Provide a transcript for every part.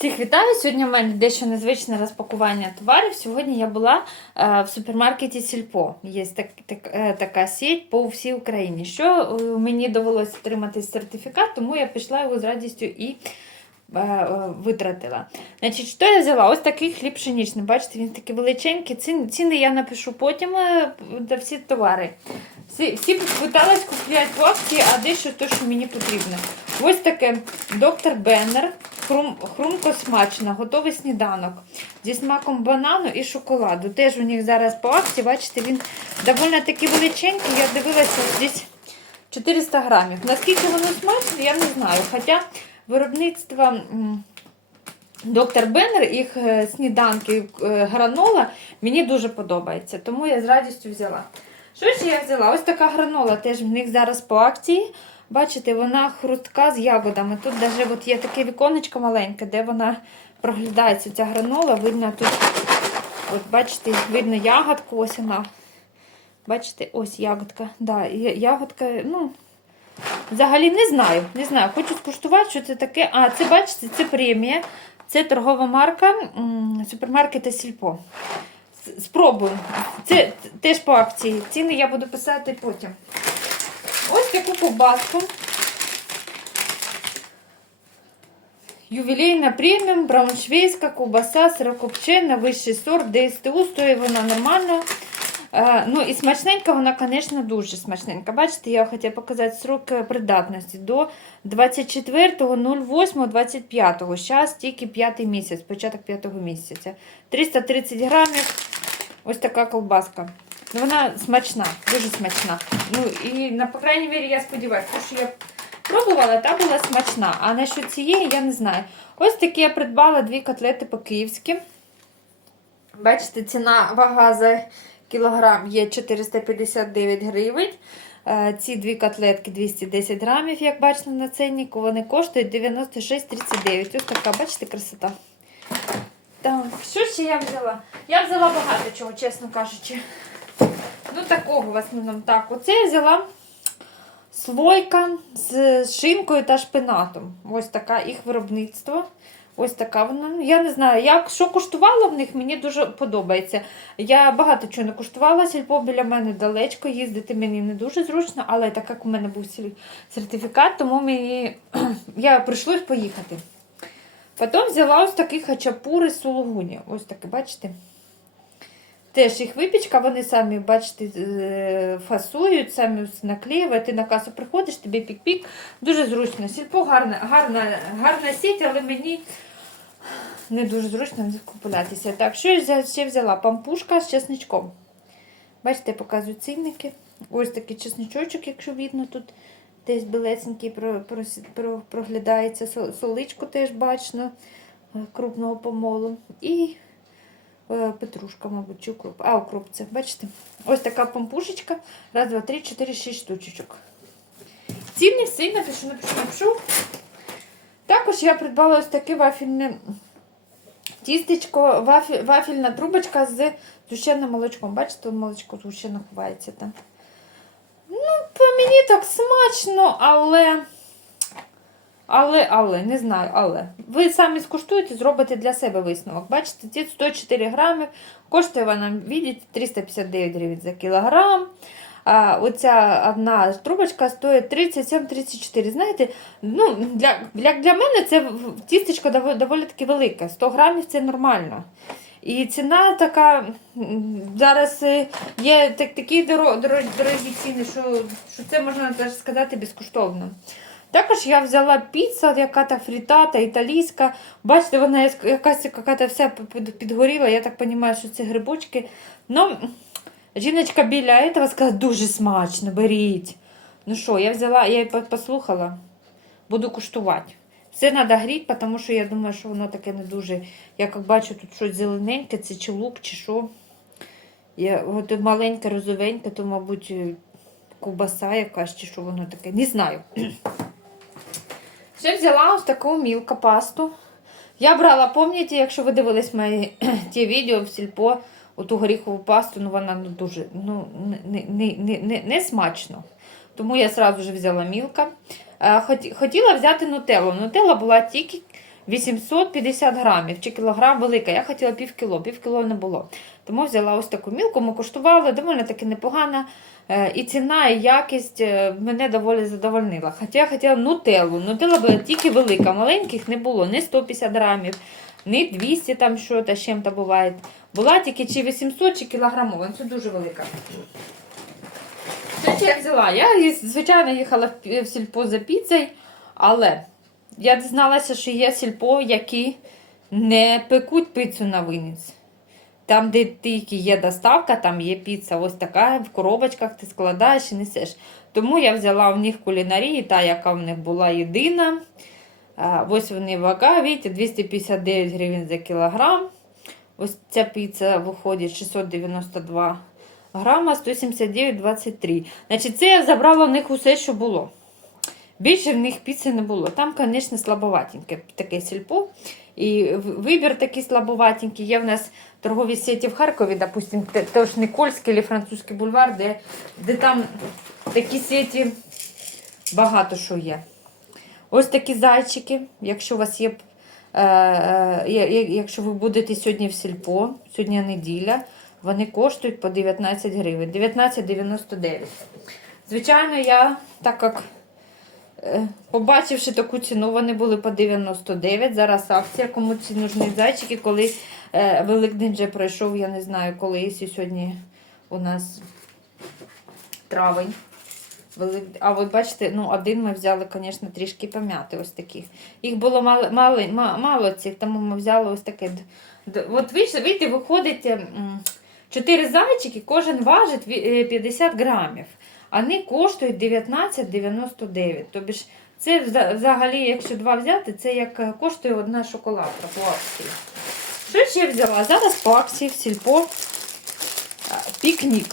Всіх вітаю! Сьогодні в мене дещо незвичне розпакування товарів. Сьогодні я була е, в супермаркеті Сільпо. Є так, так, е, така сеть по всій Україні. Що е, мені довелося отримати сертифікат, тому я пішла його з радістю і витратила. Значить, що я взяла? Ось такий хліб пшеничний. Бачите, він такий величенький. Ціни, я напишу потім за всі товари. Всі, всі питались купляти в а дещо те, що мені потрібно. Ось таке доктор Беннер. Хрум, хрумко смачно, готовий сніданок зі смаком банану і шоколаду. Теж у них зараз по акції, бачите, він доволі таки величенький. Я дивилася десь 400 грамів. Наскільки воно смачне, я не знаю. Хоча виробництво доктор Беннер, їх е, сніданки е, гранола мені дуже подобається, тому я з радістю взяла. Що ж я взяла? Ось така гранола теж в них зараз по акції. Бачите, вона хрустка з ягодами. Тут навіть є таке віконечко маленьке, де вона проглядається ця гранола. Видно тут, от бачите, видно ягодку, ось вона. Бачите, ось ягодка. Да, ягодка, ну, взагалі не знаю. Не знаю. Хочу скуштувати, що це таке. А, це бачите, це премія. Це торгова марка супермаркета Сільпо. Спробую. Це теж по акції. Ціни я буду писати потім. Ось таку ковбаску. Ювілейна преміум, брауншвейська ковбаса, сирокопчена, вищий сорт, ДСТУ, стоїть вона нормально. Е, ну і смачненька вона, звісно, дуже смачненька. Бачите, я хотіла показати срок е, придатності до 24.08.25. Зараз тільки п'ятий місяць, початок п'ятого місяця. 330 грамів. Ось така ковбаска. Ну, вона смачна, дуже смачна. Ну і на по крайній мірі, я сподіваюся, що я пробувала, та була смачна. А насчет цієї я не знаю. Ось такі я придбала дві котлети по-київськи. Бачите, ціна вага за кілограм є 459 гривень. Е, Ці дві котлетки 210 грамів, як бачите на ценнику, вони коштують 96,39. Ось така, бачите, красота. Так, що ще я взяла? Я взяла багато чого, чесно кажучи. Ну, такого в основному так. Оце я взяла слойка з шинкою та шпинатом. Ось така їх виробництво. Ось така вона. Ну, Я не знаю, як що куштувала в них, мені дуже подобається. Я багато чого не куштувала, сільпо біля мене далечко, їздити мені не дуже зручно, але так як у мене був сертифікат, тому мені я прийшлось поїхати. Потім взяла ось такі хачапури з сулугуні. Ось такі, бачите? Теж їх випічка, вони самі, бачите, е, фасують, самі наклеюють. Ти на касу приходиш, тобі пік-пік. Дуже зручно. Сільпо гарна, гарна, гарна сіть, але мені не дуже зручно купуватися. Так, що я ще взяла? Пампушка з чесничком. Бачите, показую цінники. Ось такий чесничочок, якщо видно, тут десь білесенький про, про, про, проглядається. Сол- Соличку теж бачно е, крупного помолу. І петрушка, мабуть, чи укроп. А, укроп це, бачите? Ось така помпушечка. Раз, два, три, чотири, шість штучечок. Ціни всі напишу, напишу, напишу. Також я придбала ось таке вафельне тістечко, вафель, вафельна трубочка з зущеним молочком. Бачите, молочко зущено ховається там. Ну, по мені так смачно, але. Але, але, не знаю, але. Ви самі скуштуєте, зробите для себе висновок. Бачите, ці 104 грами, коштує вона, бачите, 359 гривень за кілограм. А оця одна трубочка стоїть 37-34. Знаєте, ну, для, для, мене це тістечко доволі, таки велике. 100 грамів це нормально. І ціна така, зараз е, є так, такі дорогі, ціни, що, що це можна сказати безкоштовно. Також я взяла піца, яка та фрітата, італійська. Бачите, вона якась яка вся підгоріла. Я так розумію, що це грибочки. Ну, жіночка біля этого сказала, дуже смачно, беріть. Ну що, я взяла, я її послухала, буду куштувати. Все треба гріти, тому що я думаю, що воно таке не дуже. Я як бачу, тут щось зелененьке, це чи лук, чи що. Я, от маленьке, розовеньке, то, мабуть, е, ковбаса якась, чи що воно таке. Не знаю. Ще взяла ось таку мілка пасту. Я брала, пам'ятаєте, якщо ви дивились мої ті відео в сільпо, оту горіхову пасту, ну вона ну, дуже ну, не, не, не, не, не смачно. Тому я одразу взяла мілка. Е, Хотіла взяти нутеллу. Нутелла була тільки 850 грамів чи кілограм велика. Я хотіла пів кіло, пів кіло не було. Тому взяла ось таку мілку, ми куштували, доволі таки непогана. Е, І ціна, і якість е, мене доволі задовольнила. Хоча я хотіла нутеллу. Нутелла була тільки велика, маленьких не було, не 150 грамів, не 200 там що та чим-то буває. Була тільки чи 800, чи кілограмова. Це дуже велика. Ще я взяла? Я, звичайно, їхала в сільпо за піцею, але я дізналася, що є сільпо, які не пекуть піцу на виніс. Там, де тільки є доставка, там є піца. Ось така в коробочках ти складаєш і несеш. Тому я взяла в них кулінарії, та, яка в них була єдина. Ось вони вага, бачите, 259 гривень за кілограм. Ось ця піца виходить 692 грама, 179,23. Значить, це я забрала в них усе, що було. Більше в них піци не було. Там, звісно, слабоватеньке таке сільпо. І вибір такий слабоватенький. Є в нас торгові сеті в Харкові, допустим, те- теж Никольський або французький бульвар, де, де там такі сеті багато що є. Ось такі зайчики, якщо у вас є. Е, е, якщо ви будете сьогодні в сільпо, сьогодні неділя, вони коштують по 19 гривень, 19,99. Звичайно, я, так як побачивши таку ціну, вони були по 99. Зараз акція, кому ці нужні зайчики, коли е, Великдень вже пройшов, я не знаю, коли і сьогодні у нас травень. А от бачите, ну один ми взяли, звісно, трішки пом'яти ось таких. Їх було мало, мало, ма- мало цих, тому ми взяли ось таке. От ви видите, виходить м, чотири зайчики, кожен важить е, 50 грамів. Вони коштують 19,99. Тобі ж це взагалі, якщо два взяти, це як е, коштує одна шоколадка по акції. Що ще взяла? Зараз по акції в сільпо пікнік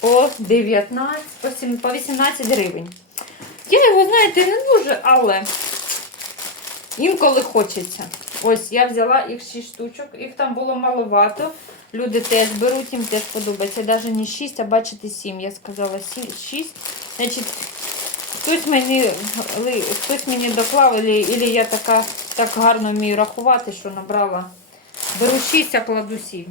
по 19, по 18 гривень. Я його, знаєте, не дуже, але інколи хочеться. Ось я взяла їх 6 штучок, їх там було маловато. Люди теж беруть, їм теж подобається. Навіть не 6, а бачите 7. Я сказала 6. Значить, хтось мені, хтось мені доклав, або я така так гарно вмію рахувати, що набрала. Беру 6, а кладу 7.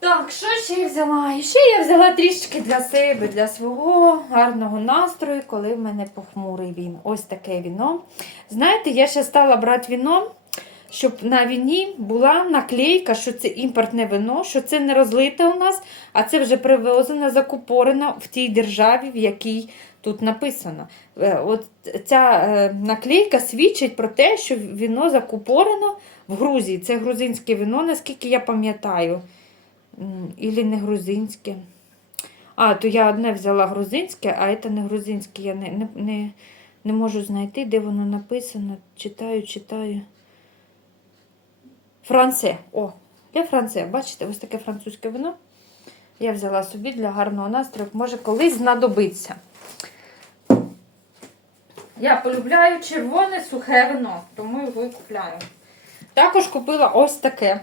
Так, що ще я взяла? І ще я взяла трішки для себе, для свого гарного настрою, коли в мене похмурий він. Ось таке віно. Знаєте, я ще стала брати віно, щоб на віні була наклейка, що це імпортне вино, що це не розлите у нас, а це вже привезено, закупорено в тій державі, в якій тут написано. Е, От ця е, наклейка свідчить про те, що віно закупорено в Грузії. Це грузинське вино, наскільки я пам'ятаю. Ілі не грузинське. А, то я одне взяла грузинське, а це не грузинське. Я не, не, не можу знайти, де воно написано. Читаю, читаю. Франце. О, для Франце. Бачите, ось таке французьке вино. Я взяла собі для гарного настрою. Може, колись знадобиться. Я полюбляю червоне сухе вино, тому його і купляю. Також купила ось таке.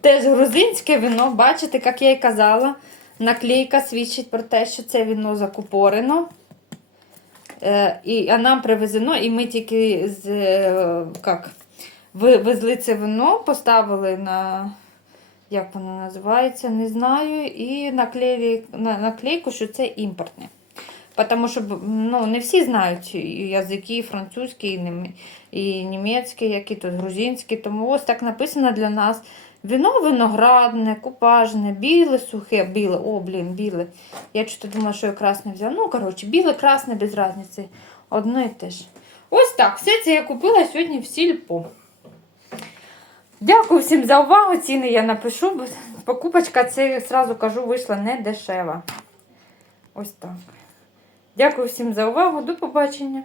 Теж грузинське вино, бачите, як я і казала, наклейка свідчить про те, що це вино закупорено. Е, і, а нам привезено, і ми тільки з, е, як, везли це вино, поставили на, як воно називається, не знаю, і наклеїли наклейку, що це імпортне. Тому що ну, не всі знають язики, і французький, і, німецький, які тут грузинські. Тому ось так написано для нас. Вино виноградне, купажне, біле, сухе, біле. О, блін, біле. Я чого думала, що я красне взяла. Ну, коротше, біле, красне, без різниці. Одно і те ж. Ось так. Все це я купила сьогодні в сільпо. Дякую всім за увагу. Ціни я напишу. бо Покупочка, це зразу кажу, вийшла не дешева. Ось так. Дякую всім за увагу. До побачення.